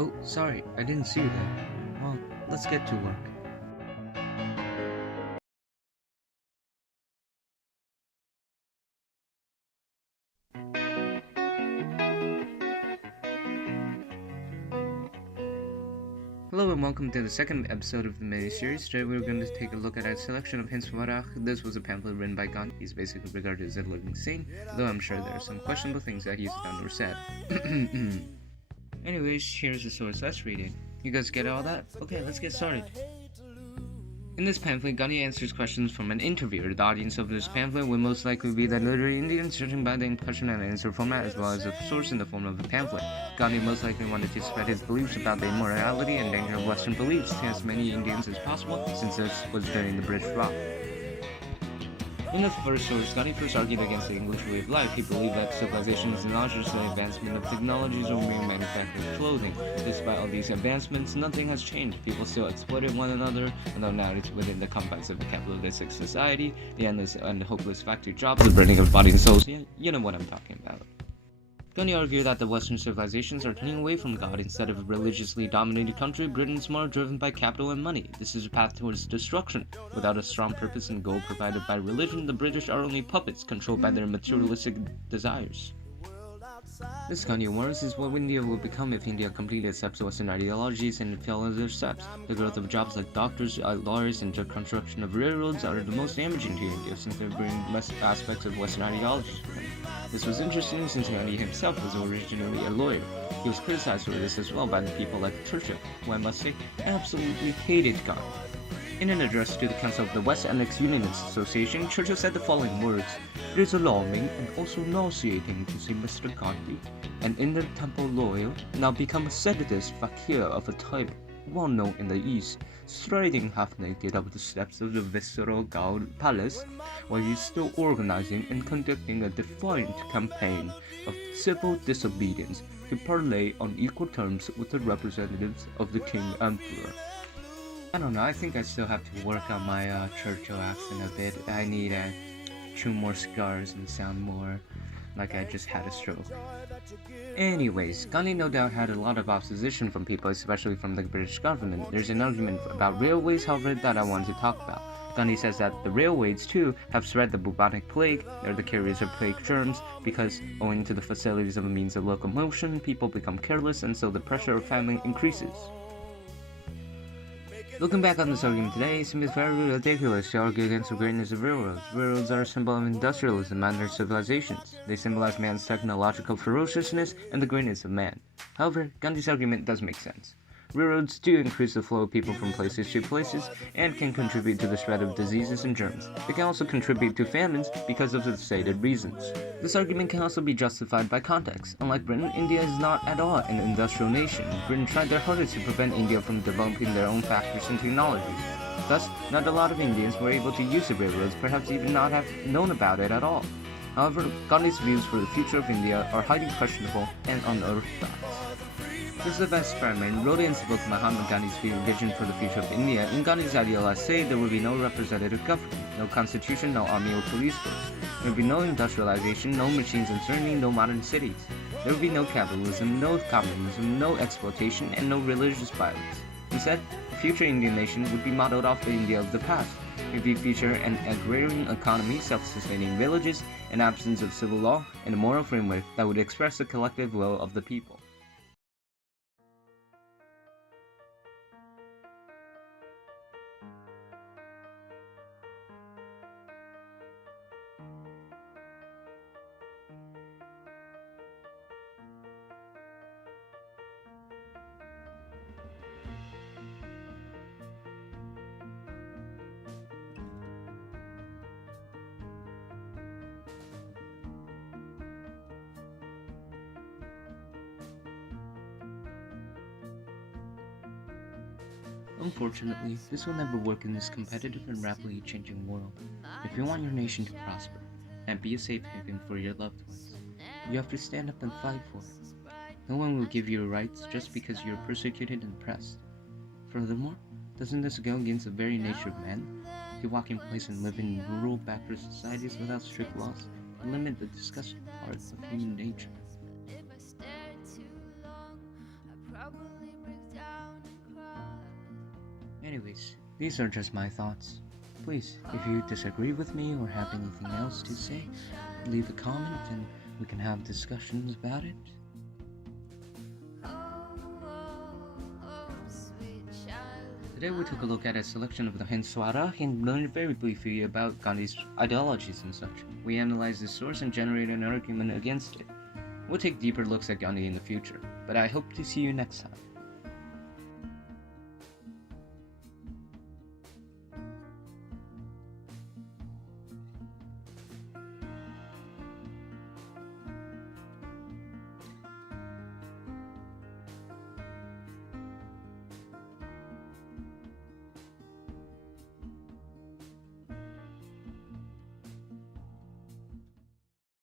Oh, sorry, I didn't see you there. Well, let's get to work. Hello and welcome to the second episode of the mini-series. Today we're going to take a look at a selection of hints for Warach. This was a pamphlet written by Gandhi. He's basically regarded as a living saint, though I'm sure there are some questionable things that he's done or said. Anyways, here's the source. Let's read it. You guys get all that? Okay, let's get started. In this pamphlet, Gandhi answers questions from an interviewer. The audience of this pamphlet will most likely be the literary Indians, judging by the question and answer format as well as the source in the form of the pamphlet. Gandhi most likely wanted to spread his beliefs about the immorality and danger of Western beliefs to as many Indians as possible, since this was during the British Raj. In the first source, Gandhi first argued against the English way of life. He believed that civilization is not just the advancement of technologies or mere manufactured clothing. Despite all these advancements, nothing has changed. People still exploited one another, although now it's within the confines of a capitalistic society. The endless and hopeless factory jobs, the burning of body and souls. You know what I'm talking about. Gandhi argued that the Western civilizations are turning away from God. Instead of a religiously dominated country, Britain is more driven by capital and money. This is a path towards destruction. Without a strong purpose and goal provided by religion, the British are only puppets controlled by their materialistic desires. This Gandhi warns is what India will become if India completely accepts Western ideologies and follows their steps. The growth of jobs like doctors, lawyers, and the construction of railroads are the most damaging to India since they bring less aspects of Western ideologies to them. This was interesting since Gandhi himself was originally a lawyer. He was criticized for this as well by the people like Churchill, who I must say absolutely hated Gandhi. In an address to the Council of the West Annex Unionists Association, Churchill said the following words: "It is alarming and also nauseating to see Mr. Gandhi, an Indian temple loyal, now become a seditious fakir of a type well known in the East, striding half-naked up the steps of the Visceral Gaud Palace, while he is still organizing and conducting a defiant campaign of civil disobedience to parley on equal terms with the representatives of the King Emperor." I don't know, I think I still have to work on my Churchill accent a bit. I need to chew more cigars and sound more like I just had a stroke. Anyways, Gandhi no doubt had a lot of opposition from people, especially from the British government. There's an argument about railways, however, that I want to talk about. Gandhi says that the railways, too, have spread the bubonic plague. They're the carriers of plague germs because, owing to the facilities of a means of locomotion, people become careless and so the pressure of famine increases. Looking back on this argument today, it seems very ridiculous to argue against the greatness of railroads. Railroads are a symbol of industrialism and their civilizations. They symbolize man's technological ferociousness and the greatness of man. However, Gandhi's argument does make sense. Railroads do increase the flow of people from places to places and can contribute to the spread of diseases and germs. They can also contribute to famines because of the stated reasons. This argument can also be justified by context. Unlike Britain, India is not at all an industrial nation. Britain tried their hardest to prevent India from developing their own factories and technologies. Thus, not a lot of Indians were able to use the railroads, perhaps even not have known about it at all. However, Gandhi's views for the future of India are highly questionable and unorthodox. This is the experiment wrote in his book Mahatma Gandhi's Vision for the Future of India. In Gandhi's idealized state, there will be no representative government, no constitution, no army or police force. There will be no industrialization, no machines and certainly no modern cities. There will be no capitalism, no communism, no exploitation, and no religious violence. Instead, the future Indian nation would be modeled off the India of the past. It would feature an agrarian economy, self-sustaining villages, an absence of civil law, and a moral framework that would express the collective will of the people. Unfortunately, this will never work in this competitive and rapidly changing world. If you want your nation to prosper and be a safe haven for your loved ones, you have to stand up and fight for it. No one will give you rights just because you're persecuted and oppressed. Furthermore, doesn't this go against the very nature of man? To walk in place and live in rural backward societies without strict laws and limit the discussion parts of human nature. If I stare too long, I probably Anyways, these are just my thoughts. Please, if you disagree with me or have anything else to say, leave a comment and we can have discussions about it. Today we took a look at a selection of the Hinswara and learned very briefly about Gandhi's ideologies and such. We analyzed the source and generated an argument against it. We'll take deeper looks at Gandhi in the future, but I hope to see you next time.